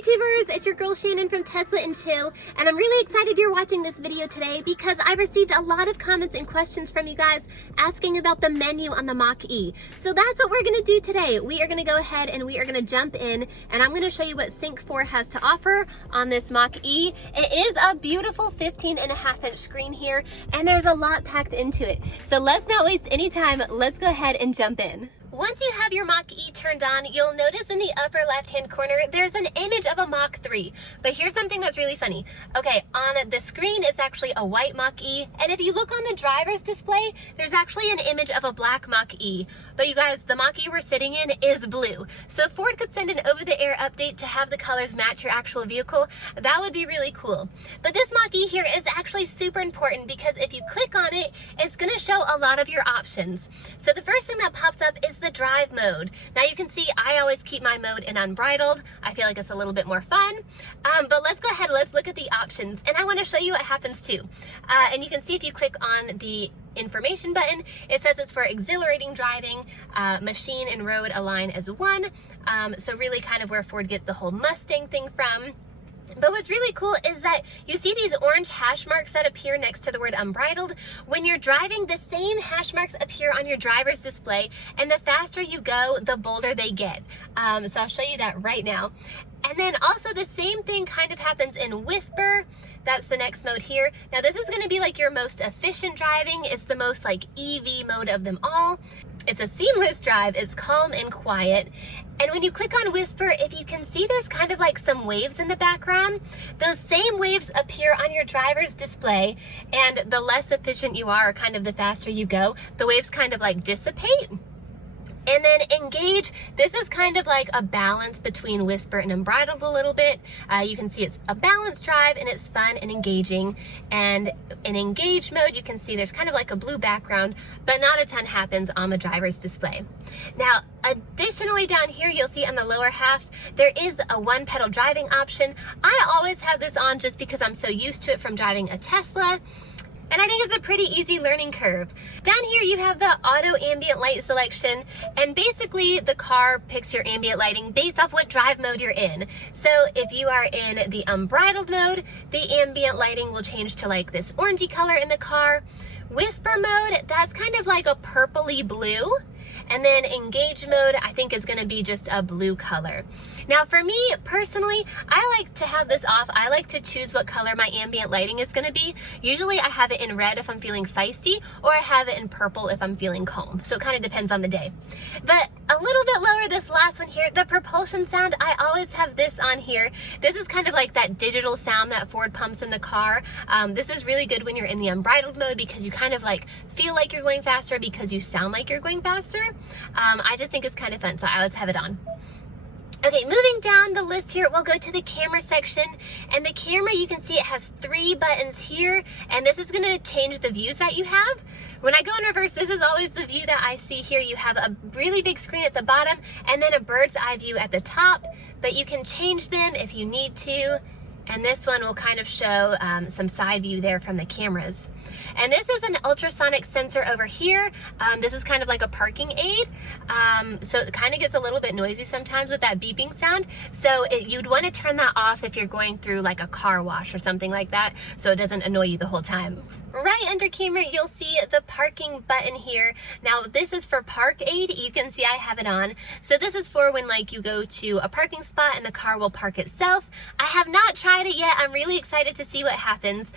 YouTubers, it's your girl Shannon from Tesla and Chill, and I'm really excited you're watching this video today because I've received a lot of comments and questions from you guys asking about the menu on the Mach-E. So that's what we're gonna do today. We are gonna go ahead and we are gonna jump in, and I'm gonna show you what Sync 4 has to offer on this Mach-E. It is a beautiful 15.5-inch screen here, and there's a lot packed into it. So let's not waste any time, let's go ahead and jump in. Once you have your Mach-E turned on, you'll notice in the upper left-hand corner, there's an image of a Mach 3. But here's something that's really funny. Okay, on the screen, it's actually a white Mach-E. And if you look on the driver's display, there's actually an image of a black Mach-E. But you guys, the Mach-E we're sitting in is blue. So if Ford could send an over-the-air update to have the colors match your actual vehicle, that would be really cool. But this Mach-E here is actually super important because if you click on it, it's gonna show a lot of your options. So the first thing that pops up is the drive mode. Now you can see I always keep my mode in unbridled. I feel like it's a little bit more fun. But let's go ahead, let's look at the options. And I wanna show you what happens too. And you can see if you click on the information button, it says it's for exhilarating driving, machine and road align as one. So really kind of where Ford gets the whole Mustang thing from. But what's really cool is that you see these orange hash marks that appear next to the word unbridled. When you're driving, the same hash marks appear on your driver's display, and the faster you go, the bolder they get. So I'll show you that right now. And then also the same thing kind of happens in Whisper. That's the next mode here. Now this is gonna be like your most efficient driving. It's the most like EV mode of them all. It's a seamless drive, it's calm and quiet. And when you click on Whisper, if you can see there's kind of like some waves in the background, those same waves appear on your driver's display, and the less efficient you are, or kind of the faster you go, the waves kind of like dissipate. And then Engage, this is kind of like a balance between Whisper and Unbridled a little bit. You can see it's a balanced drive and it's fun and engaging. And in Engage mode, you can see there's kind of like a blue background, but not a ton happens on the driver's display. Now, additionally down here, you'll see on the lower half, there is a one pedal driving option. I always have this on just because I'm so used to it from driving a Tesla. And I think it's a pretty easy learning curve. Down here you have the auto ambient light selection, and basically the car picks your ambient lighting based off what drive mode you're in. So if you are in the unbridled mode, the ambient lighting will change to like this orangey color in the car. Whisper mode, that's kind of like a purpley blue. And then Engage mode, I think is gonna be just a blue color. Now for me, personally, I like to have this off. I like to choose what color my ambient lighting is gonna be. Usually I have it in red if I'm feeling feisty, or I have it in purple if I'm feeling calm. So it kind of depends on the day. But a little bit lower, this last one here, the propulsion sound, I always have this on here. This is kind of like that digital sound that Ford pumps in the car. This is really good when you're in the unbridled mode because you kind of like feel like you're going faster because you sound like you're going faster. I just think it's kind of fun, so I always have it on. Okay, moving down the list here, we'll go to the camera section. And the camera, you can see it has 3 buttons here, and this is gonna change the views that you have. When I go in reverse, this is always the view that I see here. You have a really big screen at the bottom, and then a bird's eye view at the top, but you can change them if you need to. And this one will kind of show some side view there from the cameras. And this is an ultrasonic sensor over here. This is kind of like a parking aid. So it kind of gets a little bit noisy sometimes with that beeping sound. So you'd want to turn that off if you're going through like a car wash or something like that, so it doesn't annoy you the whole time. Right under camera, you'll see the parking button here. Now this is for park aid. You can see I have it on. So this is for when like you go to a parking spot and the car will park itself. I have not tried it yet. I'm really excited to see what happens.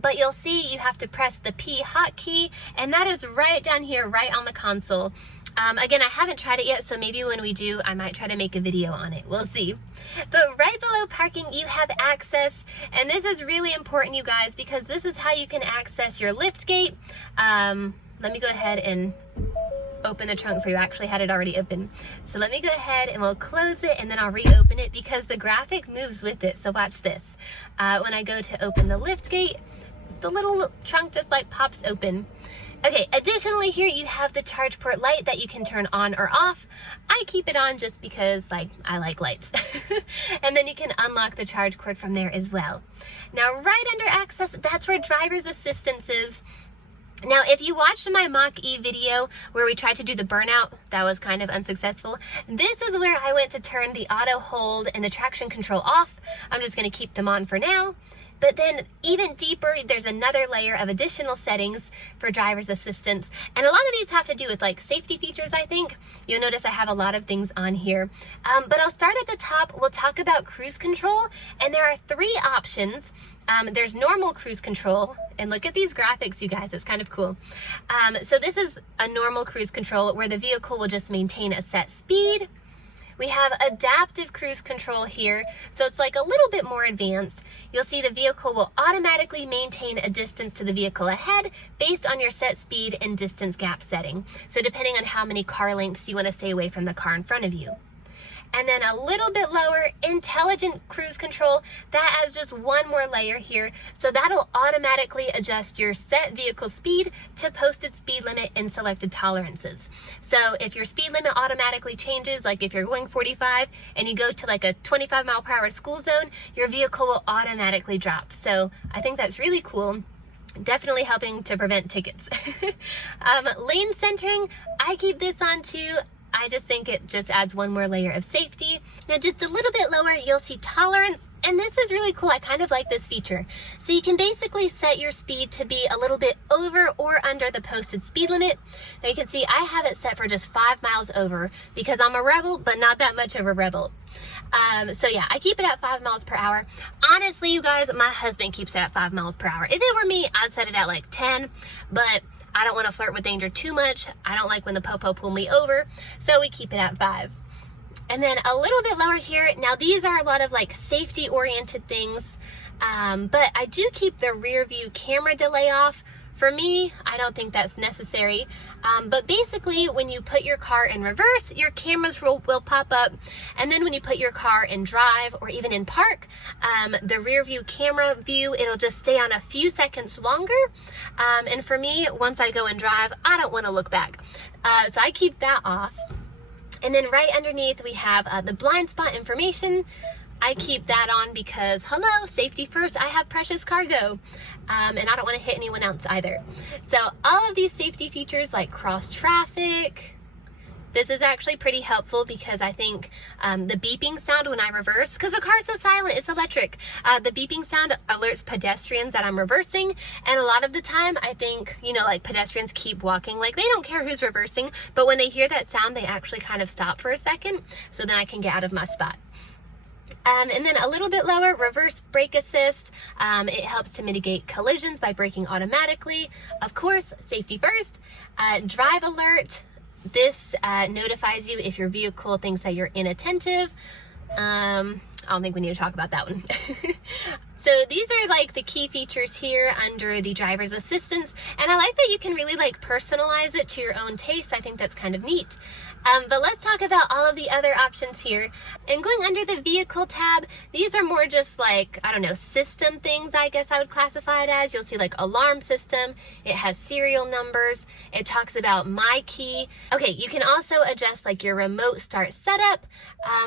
But you'll see you have to press the P hotkey, and that is right down here, right on the console. Again, I haven't tried it yet, so maybe when we do, I might try to make a video on it. We'll see. But right below parking, you have access, and this is really important, you guys, because this is how you can access your lift gate. Let me go ahead and open the trunk for you. I actually had it already open. So let me go ahead and we'll close it, and then I'll reopen it because the graphic moves with it. So watch this. When I go to open the lift gate, the little trunk just like pops open. Okay, additionally here you have the charge port light that you can turn on or off. I keep it on just because like I like lights. And then you can unlock the charge cord from there as well. Now right under access, that's where driver's assistance is. Now, if you watched my Mach-E video where we tried to do the burnout, That was kind of unsuccessful. This is where I went to turn the auto hold and the traction control off. I'm just going to keep them on for now. But then even deeper, there's another layer of additional settings for driver's assistance. And a lot of these have to do with like safety features, I think. You'll notice I have a lot of things on here. But I'll start at the top. We'll talk about cruise control. And there are 3 options. There's normal cruise control, and look at these graphics, you guys, it's kind of cool. So this is a normal cruise control where the vehicle will just maintain a set speed. We have adaptive cruise control here, so it's like a little bit more advanced. You'll see the vehicle will automatically maintain a distance to the vehicle ahead based on your set speed and distance gap setting. So depending on how many car lengths you want to stay away from the car in front of you. And then a little bit lower, intelligent cruise control. That adds just one more layer here. So that'll automatically adjust your set vehicle speed to posted speed limit and selected tolerances. So if your speed limit automatically changes, like if you're going 45 and you go to like a 25 mile per hour school zone, your vehicle will automatically drop. So I think that's really cool. Definitely helping to prevent tickets. Lane centering, I keep this on too. I just think it just adds one more layer of safety. Now just a little bit lower, you'll see tolerance, and this is really cool. I kind of like this feature. So you can basically set your speed to be a little bit over or under the posted speed limit. Now you can see I have it set for just 5 miles over because I'm a rebel, but not that much of a rebel. So yeah, I keep it at 5 miles per hour. Honestly, you guys, my husband keeps it at 5 miles per hour. If it were me, I'd set it at like 10, but I don't want to flirt with danger too much. I don't like when the popo pull me over, so we keep it at 5. And then a little bit lower here, now these are a lot of like safety oriented things, but I do keep the rear view camera delay off. For me, I don't think that's necessary, but basically when you put your car in reverse, your cameras will pop up, and then when you put your car in drive or even in park, the rear view camera view, it'll just stay on a few seconds longer, and for me, once I go in drive, I don't want to look back, so I keep that off. And then right underneath we have the blind spot information. I keep that on because, hello, safety first, I have precious cargo, and I don't want to hit anyone else either. So all of these safety features like cross traffic, this is actually pretty helpful because I think the beeping sound when I reverse, because the car's so silent, it's electric, the beeping sound alerts pedestrians that I'm reversing, and a lot of the time I think, you know, like pedestrians keep walking, like they don't care who's reversing, but when they hear that sound, they actually kind of stop for a second, so then I can get out of my spot. And then a little bit lower, reverse brake assist. It helps to mitigate collisions by braking automatically. Of course, safety first. Drive alert. This notifies you if your vehicle thinks that you're inattentive. I don't think we need to talk about that one. So these are like the key features here under the driver's assistance, and I like that you can really like personalize it to your own taste. I think that's kind of neat. But let's talk about all of the other options here. And going under the vehicle tab, these are more just like, I don't know, system things, I guess I would classify it as. You'll see like alarm system, it has serial numbers, it talks about my key. Okay, you can also adjust like your remote start setup.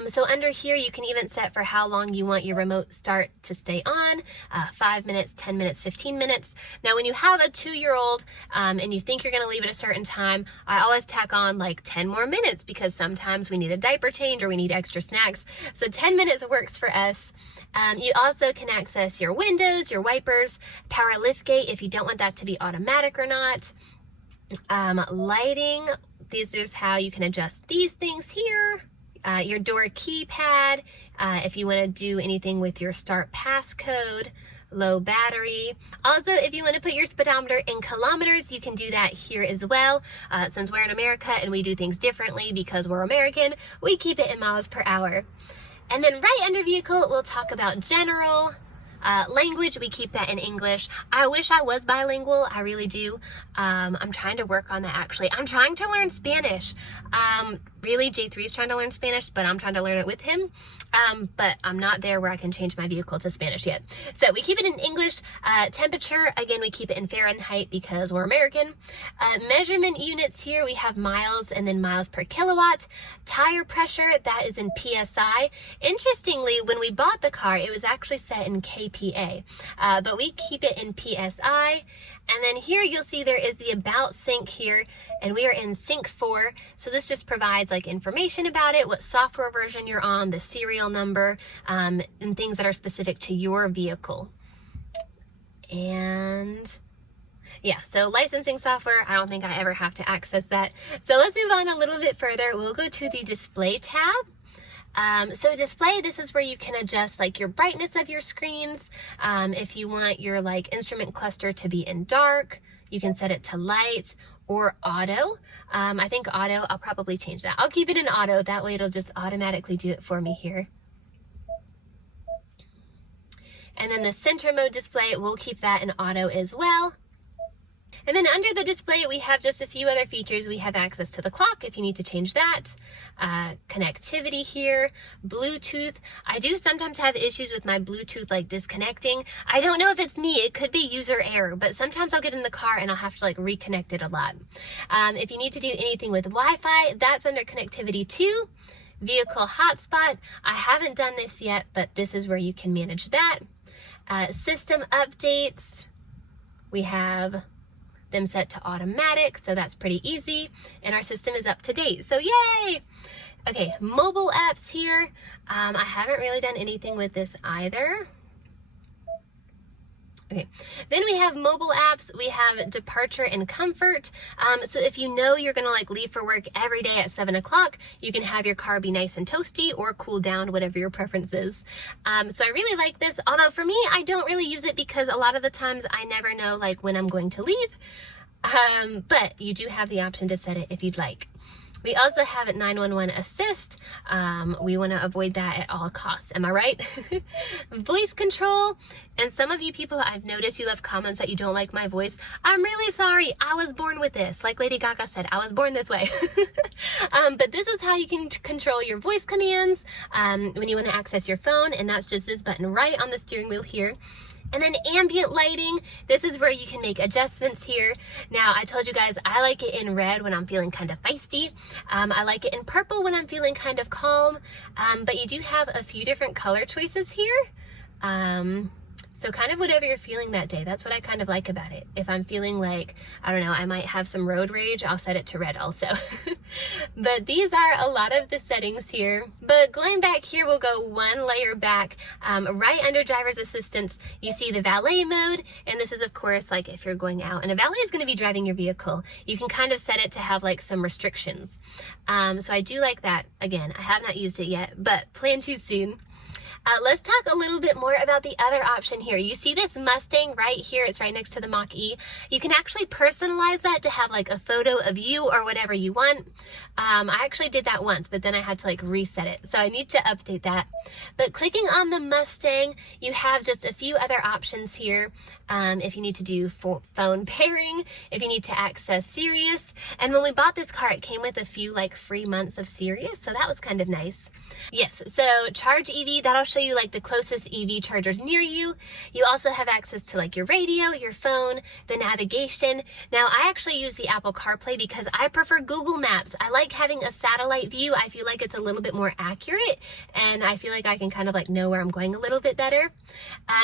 So under here, you can even set for how long you want your remote start to stay on, 5 minutes, 10 minutes, 15 minutes. Now, when you have a 2-year-old and you think you're gonna leave at a certain time, I always tack on like 10 more minutes because sometimes we need a diaper change or we need extra snacks. So 10 minutes works for us. You also can access your windows, your wipers, power liftgate if you don't want that to be automatic or not. Lighting, this is how you can adjust these things here. Your door keypad, if you want to do anything with your start passcode, low battery. Also, if you want to put your speedometer in kilometers, you can do that here as well. Since we're in America and we do things differently because we're American, we keep it in miles per hour. And then right under vehicle, we'll talk about general. Language, we keep that in English. I wish I was bilingual, I really do. I'm trying to work on that actually. I'm trying to learn Spanish. Really, J3 is trying to learn Spanish, but I'm trying to learn it with him. But I'm not there where I can change my vehicle to Spanish yet. So we keep it in English. Temperature, again, we keep it in Fahrenheit because we're American. Measurement units here, we have miles and then miles per kilowatt. Tire pressure, that is in PSI. Interestingly, when we bought the car, it was actually set in kPa, but we keep it in PSI. And then here you'll see there is the About sync here, and we are in sync 4. So this just provides like information about it, what software version you're on, the serial number, and things that are specific to your vehicle. And yeah, so licensing software, I don't think I ever have to access that. So let's move on a little bit further. We'll go to the display tab. So display, this is where you can adjust like your brightness of your screens. If you want your like instrument cluster to be in dark, you can set it to light or auto. I think auto, I'll probably change that. I'll keep it in auto, that way it'll just automatically do it for me here. And then the center mode display, we'll keep that in auto as well. And then under the display, we have just a few other features. We have access to the clock if you need to change that, connectivity here, Bluetooth. I do sometimes have issues with my Bluetooth like disconnecting. I don't know if it's me, it could be user error, but sometimes I'll get in the car and I'll have to like reconnect it a lot. If you need to do anything with Wi-Fi, that's under connectivity too. Vehicle hotspot, I haven't done this yet, but this is where you can manage that. System updates, we have them set to automatic, so that's pretty easy, and our system is up to date, so yay! Okay, mobile apps here. I haven't really done anything with this either. Okay, then we have mobile apps. We have departure and comfort. So if you know you're gonna like leave for work every day at 7 o'clock, you can have your car be nice and toasty or cool down, whatever your preference is. So I really like this, although for me, I don't really use it because a lot of the times I never know like when I'm going to leave. But you do have the option to set it if you'd like. We also have 911 assist. We want to avoid that at all costs. Am I right? Voice control. And some of you people, I've noticed you left comments that you don't like my voice. I'm really sorry. I was born with this. Like Lady Gaga said, I was born this way. But this is how you can control your voice commands when you want to access your phone. And that's just this button right on the steering wheel here. And then ambient lighting, this is where you can make adjustments here. Now, I told you guys I like it in red when I'm feeling kind of feisty. I like it in purple when I'm feeling kind of calm. But you do have a few different color choices here. So kind of whatever you're feeling that day, that's what I kind of like about it. If I'm feeling like, I don't know, I might have some road rage, I'll set it to red also. But these are a lot of the settings here. But going back here, we'll go one layer back. Right under driver's assistance, you see the valet mode. And this is of course, like if you're going out and a valet is gonna be driving your vehicle, you can kind of set it to have like some restrictions. So I do like that. Again, I have not used it yet, but plan to soon. Let's talk a little bit more about the other option here. You see this Mustang right here, it's right next to the Mach-E. You can actually personalize that to have like a photo of you or whatever you want. I actually did that once, but then I had to like reset it. So I need to update that. But clicking on the Mustang, you have just a few other options here. If you need to do phone pairing, if you need to access Sirius. And when we bought this car, it came with a few like free months of Sirius, so that was kind of nice. Yes, so Charge EV, that'll show you like the closest EV chargers near you. You also have access to like your radio, your phone, the navigation. Now I actually use the Apple Carplay because I prefer Google Maps. I like having a satellite view. I feel like it's a little bit more accurate and I feel like I can kind of like know where I'm going a little bit better.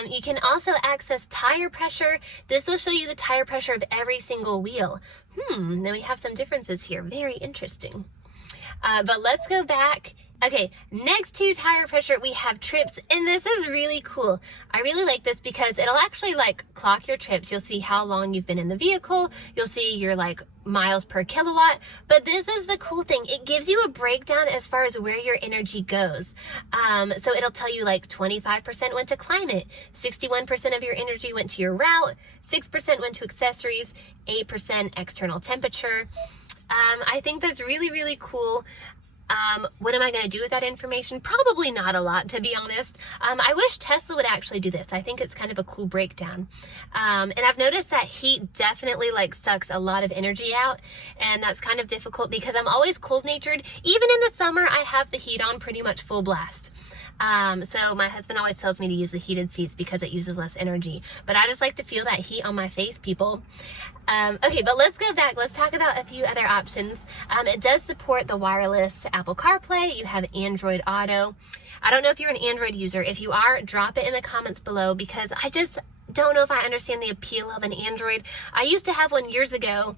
You can also access tire pressure. This will show you the tire pressure of every single wheel. Then we have some differences here. Very interesting. But let's go back. Okay, next to tire pressure, we have trips, and this is really cool. I really like this because it'll actually like clock your trips. You'll see how long you've been in the vehicle. You'll see your like miles per kilowatt. But this is the cool thing. It gives you a breakdown as far as where your energy goes. So it'll tell you like 25% went to climate, 61% of your energy went to your route, 6% went to accessories, 8% external temperature. I think that's really, really cool. What am I going to do with that information? Probably not a lot, to be honest. I wish Tesla would actually do this. I think it's kind of a cool breakdown. And I've noticed that heat definitely like sucks a lot of energy out, and that's kind of difficult because I'm always cold-natured. Even in the summer, I have the heat on pretty much full blast. So my husband always tells me to use the heated seats because it uses less energy, but I just like to feel that heat on my face, people. Okay, but let's go back. Let's talk about a few other options. It does support the wireless Apple CarPlay. You have Android Auto. I don't know if you're an Android user. If you are, drop it in the comments below because I just don't know if I understand the appeal of an Android. I used to have one years ago.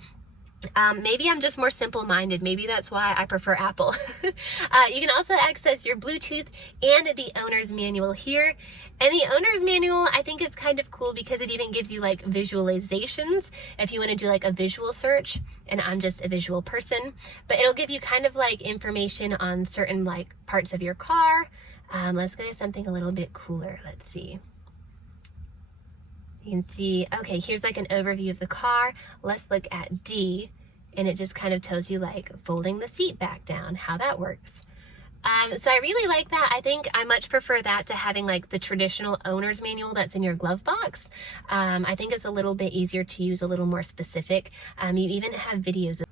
Maybe I'm just more simple-minded. Maybe that's why I prefer Apple. You can also access your Bluetooth and the owner's manual here. And the owner's manual, I think it's kind of cool because it even gives you like visualizations if you want to do like a visual search, and I'm just a visual person. But it'll give you kind of like information on certain like parts of your car. Let's go to something a little bit cooler. Let's see. You can see, okay, here's like an overview of the car. Let's look at D, and it just kind of tells you like folding the seat back down, how that works. So I really like that. I think I much prefer that to having like the traditional owner's manual that's in your glove box. I think it's a little bit easier to use, a little more specific. You even have videos of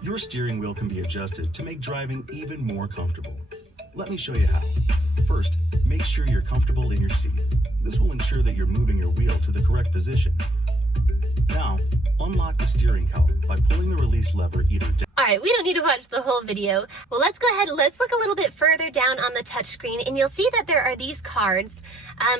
Your steering wheel can be adjusted to make driving even more comfortable. Let me show you how. First, make sure you're comfortable in your seat. This will ensure that you're moving your wheel to the correct position. Now, unlock the steering column by pulling the release lever either down. All right, we don't need to watch the whole video. Well, let's go ahead, let's look a little bit further down on the touchscreen, and you'll see that there are these cards.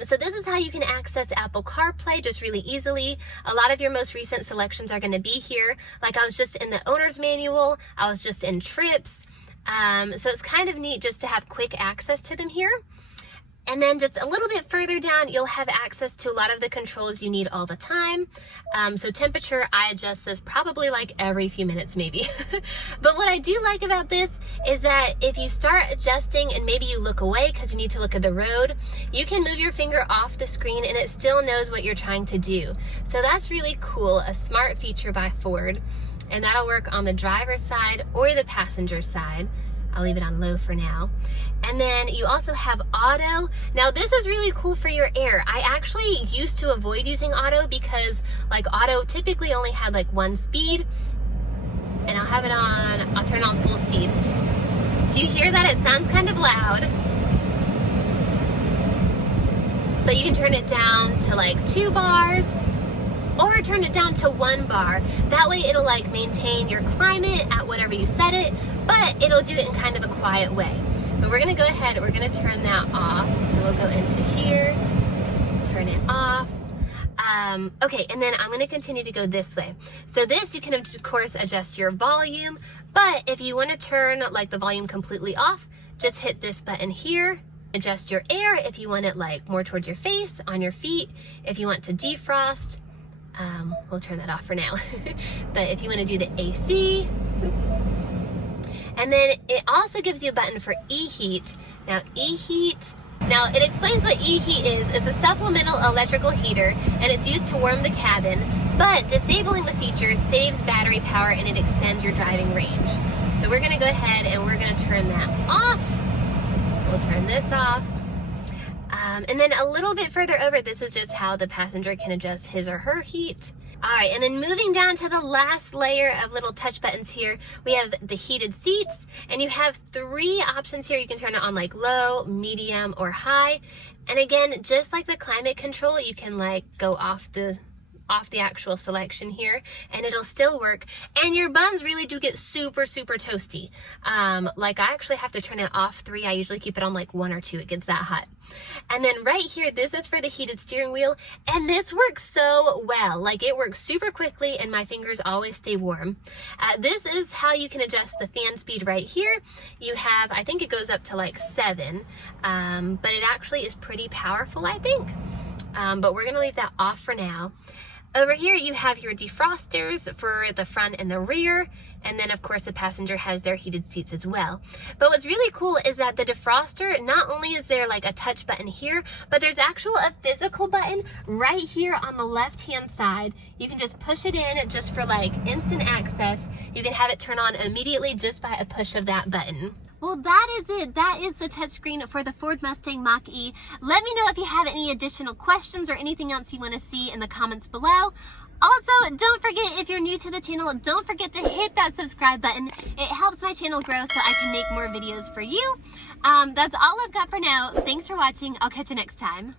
So this is how you can access Apple CarPlay just really easily. A lot of your most recent selections are gonna be here. Like I was just in the owner's manual, I was just in trips. So it's kind of neat just to have quick access to them here. And then just a little bit further down, you'll have access to a lot of the controls you need all the time. So temperature, I adjust this probably like every few minutes maybe. But what I do like about this is that if you start adjusting and maybe you look away because you need to look at the road, you can move your finger off the screen and it still knows what you're trying to do. So that's really cool, a smart feature by Ford. And that'll work on the driver's side or the passenger side. I'll leave it on low for now. And then you also have auto. Now this is really cool for your air. I actually used to avoid using auto because like auto typically only had like one speed, and I'll have it on, I'll turn on full speed. Do you hear that? It sounds kind of loud. But you can turn it down to like 2 bars or turn it down to 1 bar. That way it'll like maintain your climate at whatever you set it, but it'll do it in kind of a quiet way. But we're gonna go ahead, we're gonna turn that off. So we'll go into here, turn it off. Okay, and then I'm gonna continue to go this way. So this, you can of course adjust your volume, but if you wanna turn like the volume completely off, just hit this button here. Adjust your air if you want it like more towards your face, on your feet. If you want to defrost, we'll turn that off for now. But if you want to do the AC, and then it also gives you a button for e-heat. Now e-heat, now it explains what e-heat is. It's a supplemental electrical heater and it's used to warm the cabin, but disabling the feature saves battery power and it extends your driving range. So we're gonna go ahead and we're gonna turn that off. We'll turn this off. And then a little bit further over, this is just how the passenger can adjust his or her heat. All right, and then moving down to the last layer of little touch buttons here, we have the heated seats, and you have 3 options here. You can turn it on like low, medium, or high. And again, just like the climate control, you can like go off the actual selection here and it'll still work, and your buns really do get super toasty. Like I actually have to turn it off 3. I usually keep it on like 1 or 2. It gets that hot. And then right here, this is for the heated steering wheel, and this works so well. Like it works super quickly and my fingers always stay warm. This is how you can adjust the fan speed right here. You have, I think it goes up to like 7, but it actually is pretty powerful, I think. But we're gonna leave that off for now. Over here you have your defrosters for the front and the rear, and then of course the passenger has their heated seats as well. But what's really cool is that the defroster, not only is there like a touch button here, but there's actually a physical button right here on the left hand side. You can just push it in just for like instant access. You can have it turn on immediately just by a push of that button. Well, that is it. That is the touchscreen for the Ford Mustang Mach-E. Let me know if you have any additional questions or anything else you want to see in the comments below. Also, don't forget, if you're new to the channel, don't forget to hit that subscribe button. It helps my channel grow so I can make more videos for you. That's all I've got for now. Thanks for watching. I'll catch you next time.